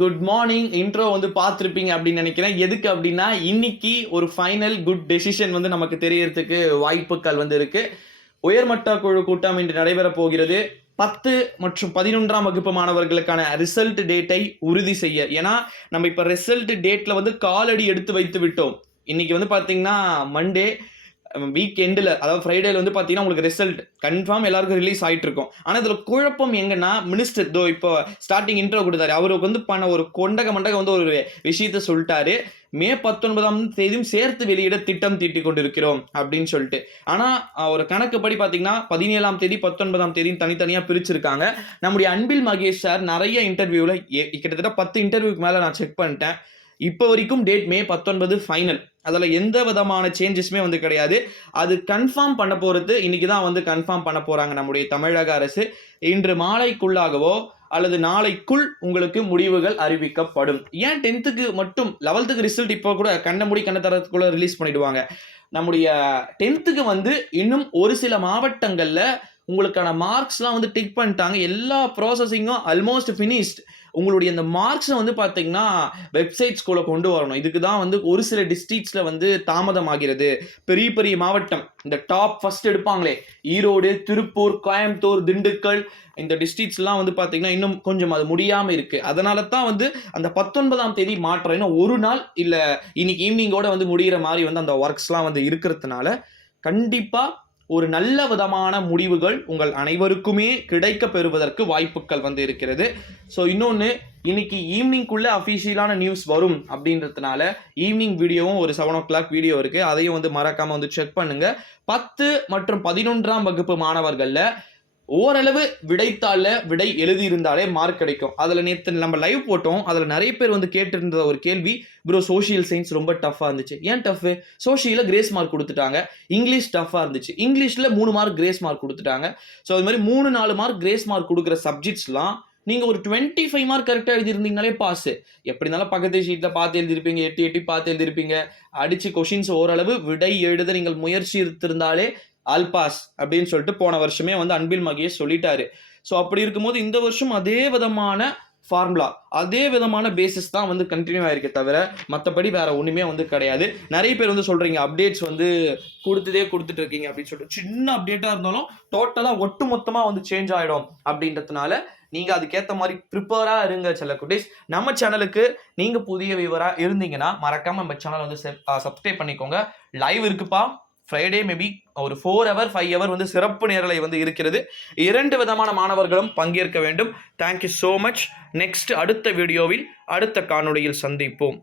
Good morning intro வந்து பார்த்துருப்பீங்க அப்படின்னு நினைக்கிறேன். எதுக்கு அப்படின்னா இன்னைக்கு ஒரு ஃபைனல் குட் டெசிஷன் வந்து நமக்கு தெரியறதுக்கு வாய்ப்புகள் வந்து இருக்கு. உயர்மட்ட குழு கூட்டம் இன்று நடைபெற போகிறது. 10 மற்றும் 11ஆம் வகுப்பு மாணவர்களுக்கான ரிசல்ட் டேட்டை உறுதி செய்ய. ஏன்னா நம்ம இப்போ ரிசல்ட் டேட்ல வந்து காலடி எடுத்து வைத்து விட்டோம். இன்னைக்கு வந்து பார்த்தீங்கன்னா மண்டே வீக் எண்டில், அதாவது ஃப்ரைடேல வந்து பார்த்தீங்கன்னா உங்களுக்கு ரிசல்ட் கன்ஃபார்ம் எல்லாருக்கும் ரிலீஸ் ஆகிட்டு இருக்கும். ஆனால் இதில் குழப்பம் எங்கன்னா மினிஸ்டர் இப்போ ஸ்டார்டிங் இன்ட்ரோ கொடுத்தாரு. அவருக்கு வந்து பண்ண ஒரு மண்டக வந்து ஒரு விஷயத்த சொல்லிட்டாரு. மே 19ஆம் தேதியும் சேர்த்து வெளியிட திட்டம் தீட்டி கொண்டிருக்கிறோம் அப்படின்னு சொல்லிட்டு. ஆனால் ஒரு கணக்குப்படி பார்த்தீங்கன்னா 17ஆம் தேதி 19ஆம் தேதி தனித்தனியாக பிரிச்சிருக்காங்க. நம்முடைய அன்பில் மகேஷ் சார் நிறைய இன்டர்வியூவில் கிட்டத்தட்ட 10 இன்டர்வியூக்கு மேலே நான் செக் பண்ணிட்டேன். இப்போ வரைக்கும் டேட் மே 19 ஃபைனல். அதில் எந்த விதமான சேஞ்சஸுமே வந்து கிடையாது. அது கன்ஃபார்ம் பண்ண போகிறது இன்னைக்கு தான் வந்து கன்ஃபார்ம் பண்ண போகிறாங்க நம்முடைய தமிழக அரசு. இன்று மாலைக்குள்ளாகவோ அல்லது நாளைக்குள் உங்களுக்கு முடிவுகள் அறிவிக்கப்படும். ஏன் 10th மட்டும் 11th ரிசல்ட் இப்போ கூட கண்ண தரத்துக்குள்ள ரிலீஸ் பண்ணிடுவாங்க. நம்முடைய 10th வந்து இன்னும் ஒரு சில மாவட்டங்களில் உங்களுக்கான மார்க்ஸ்லாம் வந்து டிக் பண்ணிட்டாங்க. எல்லா ப்ராசஸிங்கும் ஆல்மோஸ்ட் ஃபினிஷ்ட். உங்களுடைய இந்த மார்க்ஸை வந்து பார்த்தீங்கன்னா வெப்சைட்ஸ்குள்ளே கொண்டு வரணும். இதுக்கு தான் வந்து ஒரு சில டிஸ்ட்ரிக்ட்ஸில் வந்து தாமதமாகிறது. பெரிய பெரிய மாவட்டம் இந்த டாப் ஃபர்ஸ்ட் எடுப்பாங்களே, ஈரோடு, திருப்பூர், கோயம்புத்தூர், திண்டுக்கல், இந்த டிஸ்ட்ரிக்ட்ஸ்லாம் வந்து பார்த்தீங்கன்னா இன்னும் கொஞ்சம் அது முடியாமல் இருக்குது. அதனால தான் வந்து அந்த 19ஆம் தேதி மாற்றம். இன்னும் ஒரு நாள் இல்லை இன்னைக்கு ஈவினிங்கோட வந்து முடிகிற மாதிரி வந்து அந்த ஒர்க்ஸ்லாம் வந்து இருக்கிறதுனால கண்டிப்பாக ஒரு நல்ல விதமான முடிவுகள் உங்கள் அனைவருக்குமே கிடைக்க பெறுவதற்கு வாய்ப்புகள் வந்து இருக்கிறது. ஸோ இன்னொன்று, இன்னைக்கு ஈவினிங்குள்ளே அஃபிஷியலான நியூஸ் வரும் அப்படின்றதுனால ஈவினிங் வீடியோவும் ஒரு 7 o'clock வீடியோ இருக்குது. அதையும் வந்து மறக்காமல் வந்து செக் பண்ணுங்கள். 10 மற்றும் 11ஆம் வகுப்பு மாணவர்களில் ஓரளவு விடை எழுதியிருந்தாலே மார்க் கிடைக்கும். அதில் நேற்று நம்ம லைவ் போட்டோம். அதில் நிறைய பேர் வந்து கேட்டிருந்த ஒரு கேள்வி, ப்ரோ சோஷியல் சயின்ஸ் ரொம்ப டஃப்பாக இருந்துச்சு. ஏன் டஃப்பு? சோஷியலில் கிரேஸ் மார்க் கொடுத்துட்டாங்க. இங்கிலீஷ் டஃப்பாக இருந்துச்சு. இங்கிலீஷில் 3 மார்க் கிரேஸ் மார்க் கொடுத்துட்டாங்க. ஸோ அது மாதிரி 3-4 மார்க் கிரேஸ் மார்க் கொடுக்குற சப்ஜெக்ட்ஸ்லாம் நீங்கள் ஒரு 25 மார்க் கரெக்டாக எழுதியிருந்தீங்கனாலே பாஸ். எப்படி இருந்தாலும் பக்கத்து ஷீட்டில் பார்த்து எழுதிருப்பீங்க, எட்டி பார்த்து எழுதிருப்பீங்க. அடித்து கொஷின்ஸ் ஓரளவு விடை எழுத நீங்கள் முயற்சி எடுத்திருந்தாலே ஆல் பாஸ் அப்படின்னு சொல்லிட்டு போன வருஷமே வந்து அன்பில் மகேஷ் சொல்லிட்டாரு. ஸோ அப்படி இருக்கும்போது இந்த வருஷம் அதே விதமான ஃபார்முலா, அதே விதமான பேசிஸ் தான் வந்து கண்டினியூ ஆயிருக்கே தவிர மற்றபடி வேற ஒன்றுமே வந்து கிடையாது. நிறைய பேர் வந்து சொல்றீங்க அப்டேட்ஸ் வந்து கொடுத்துட்டு இருக்கீங்க அப்படின்னு சொல்லிட்டு. சின்ன அப்டேட்டாக இருந்தாலும் டோட்டலாக ஒட்டு மொத்தமாக வந்து சேஞ்ச் ஆகிடும் அப்படின்றதுனால நீங்கள் அதுக்கேற்ற மாதிரி ப்ரிப்பேராக இருங்க செல்லக்குட்டீஸ். நம்ம சேனலுக்கு நீங்கள் புதிய வியூவராக இருந்தீங்கன்னா மறக்காமல் நம்ம சேனல் வந்து சப்ஸ்கிரைப் பண்ணிக்கோங்க. லைவ் இருக்குப்பா ஃப்ரைடே, மேபி ஒரு 4 hour 5 hour வந்து சிறப்பு நேரலை வந்து இருக்கிறது. 2 விதமான மாணவர்களும் பங்கேற்க வேண்டும். Thank you so much. நெக்ஸ்ட் அடுத்த வீடியோவில் அடுத்த காணொளியில் சந்திப்போம்.